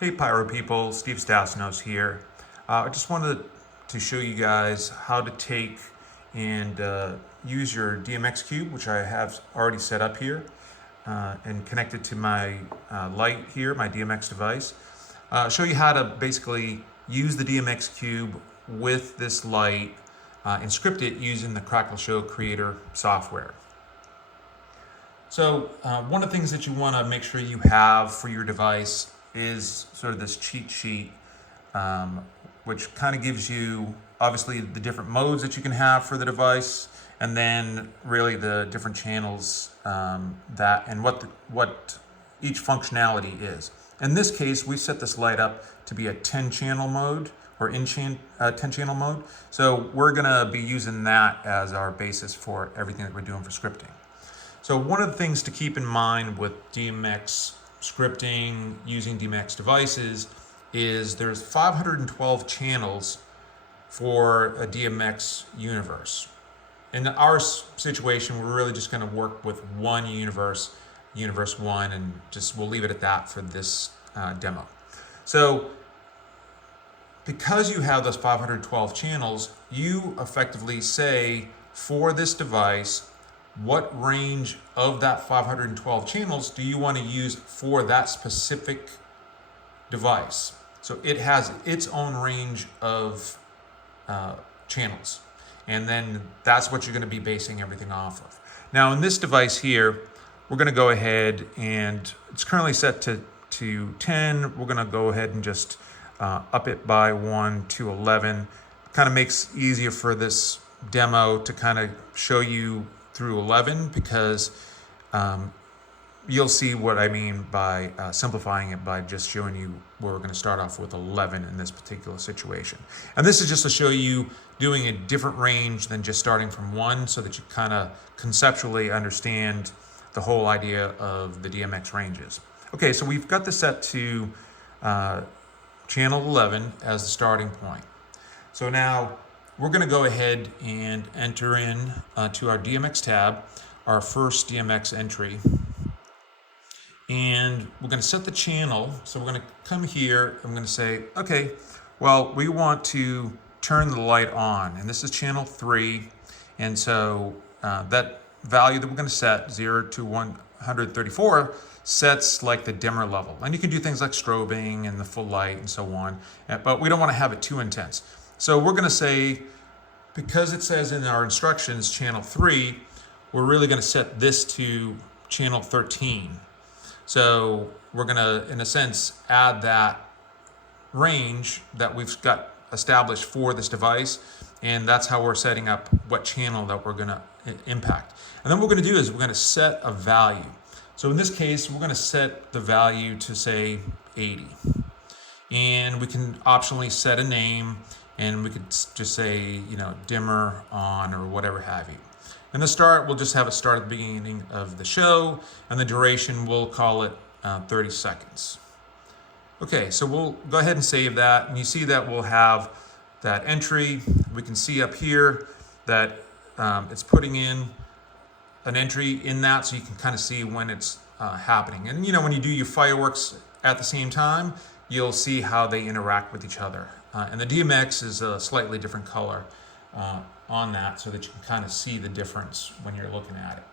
Hey Pyro people, Steve Stasnos here. I just wanted to show you guys how to take and use your DMX Cube, which I have already set up here, and connect it to my light here, my DMX device. Show you how to basically use the DMX Cube with this light and script it using the Crackle Show Creator software. So one of the things that you want to make sure you have for your device is sort of this cheat sheet, which kind of gives you obviously the different modes that you can have for the device, and then really the different channels that and what each functionality is. In this case, we set this light up to be a 10 channel mode or 10 channel mode. So we're gonna be using that as our basis for everything that we're doing for scripting. So one of the things to keep in mind with DMX scripting using DMX devices is there's 512 channels for a DMX universe. In our situation, we're really just going to work with one universe 1, and we'll leave it at that for this demo. So because you have those 512 channels, you effectively say for this device, what range of that 512 channels do you want to use for that specific device? So it has its own range of channels, and then that's what you're going to be basing everything off of. Now in this device here, we're going to go ahead, and it's currently set to 10. We're going to go ahead and just up it by 1 to 11. Kind of makes easier for this demo to kind of show you through 11, because you'll see what I mean by simplifying it by just showing you where we're going to start off with 11 in this particular situation. And this is just to show you doing a different range than just starting from 1, so that you kind of conceptually understand the whole idea of the DMX ranges. Okay, so we've got this set to channel 11 as the starting point. So now we're going to go ahead and enter in to our DMX tab, our first DMX entry. And we're going to set the channel. So we're going to come here. I'm going to say, okay, well, we want to turn the light on. And this is channel 3. And so that value that we're going to set, 0 to 134, sets like the dimmer level. And you can do things like strobing and the full light and so on. But we don't want to have it too intense. So we're going to say, because it says in our instructions channel 3, we're really going to set this to channel 13. So we're going to, in a sense, add that range that we've got established for this device, and that's how we're setting up what channel that we're going to impact. And then what we're going to do is we're going to set a value. So in this case, we're going to set the value to say 80. And we can optionally set a name, and we could just say, dimmer on or whatever have you. In the start, we'll just have a start at the beginning of the show, and the duration, we'll call it 30 seconds. Okay, so we'll go ahead and save that, and you see that we'll have that entry. We can see up here that it's putting in an entry in that, so you can kind of see when it's happening. And when you do your fireworks at the same time, you'll see how they interact with each other. And the DMX is a slightly different color on that, so that you can kind of see the difference when you're looking at it.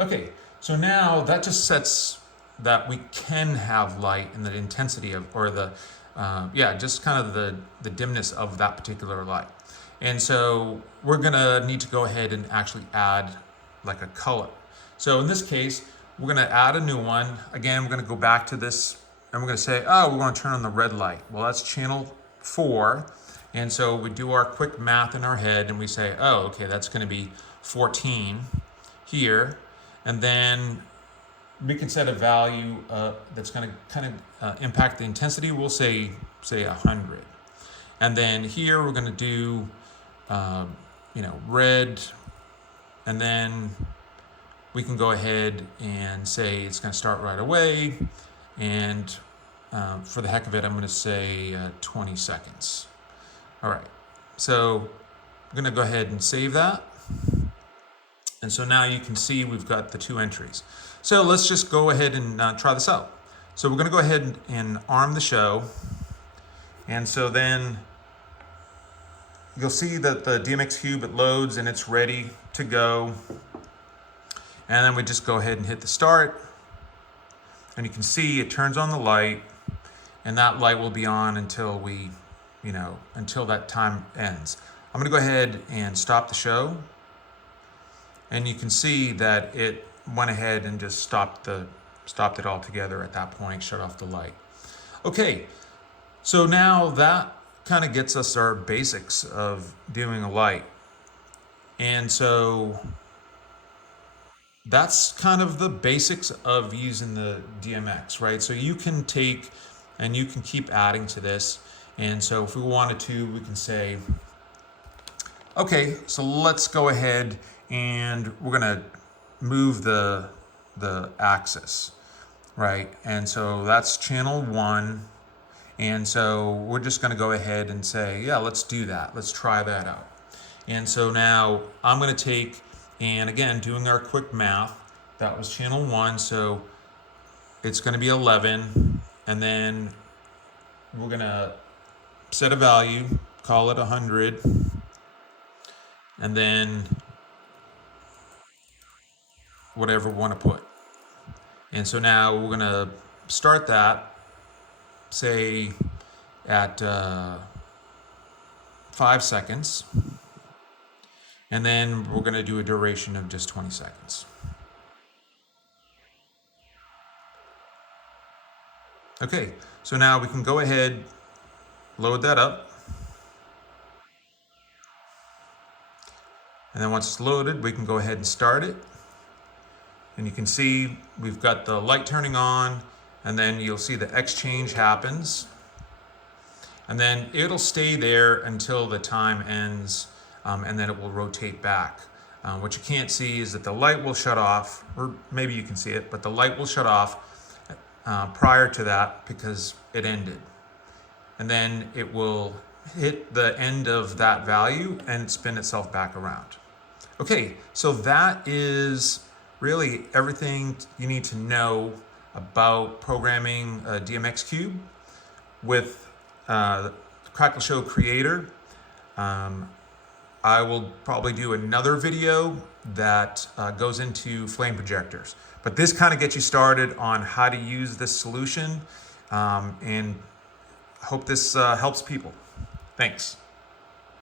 Okay, so now that just sets that we can have light and the intensity of, or the, just kind of the dimness of that particular light. And so we're gonna need to go ahead and actually add like a color. So in this case, we're gonna add a new one. Again, we're gonna go back to this, and we're gonna say, we're gonna turn on the red light. Well, that's channel 4. And so we do our quick math in our head, and we say, okay, that's going to be 14 here. And then we can set a value that's going to kind of impact the intensity. We'll say 100. And then here we're going to do, red. And then we can go ahead and say it's going to start right away. And for the heck of it, I'm going to say 20 seconds. All right, so I'm going to go ahead and save that. And so now you can see we've got the 2 entries. So let's just go ahead and try this out. So we're going to go ahead and arm the show. And so then you'll see that the DMX Cube, it loads and it's ready to go. And then we just go ahead and hit the start. And you can see it turns on the light, and that light will be on until we, until that time ends. I'm gonna go ahead and stop the show. And you can see that it went ahead and just stopped it all together at that point, shut off the light. Okay, so now that kind of gets us our basics of doing a light. And so that's kind of the basics of using the DMX, right? So you can take and you can keep adding to this. And so if we wanted to, we can say, okay, so let's go ahead and we're gonna move the axis, right? And so that's channel 1. And so we're just gonna go ahead and say, yeah, let's do that. Let's try that out. And so now I'm gonna take, and again, doing our quick math, that was channel 1, so it's gonna be 11, and then we're gonna set a value, call it 100, and then whatever we wanna put. And so now we're gonna start that, say at 5 seconds. And then we're gonna do a duration of just 20 seconds. Okay, so now we can go ahead, load that up. And then once it's loaded, we can go ahead and start it. And you can see we've got the light turning on, and then you'll see the exchange happens. And then it'll stay there until the time ends, and then it will rotate back. What you can't see is that the light will shut off, or maybe you can see it, but the light will shut off prior to that because it ended. And then it will hit the end of that value and spin itself back around. Okay, so that is really everything you need to know about programming a DMX Cube with Crackle Show Creator. I will probably do another video that goes into flame projectors. But this kind of gets you started on how to use this solution, and I hope this helps people. Thanks.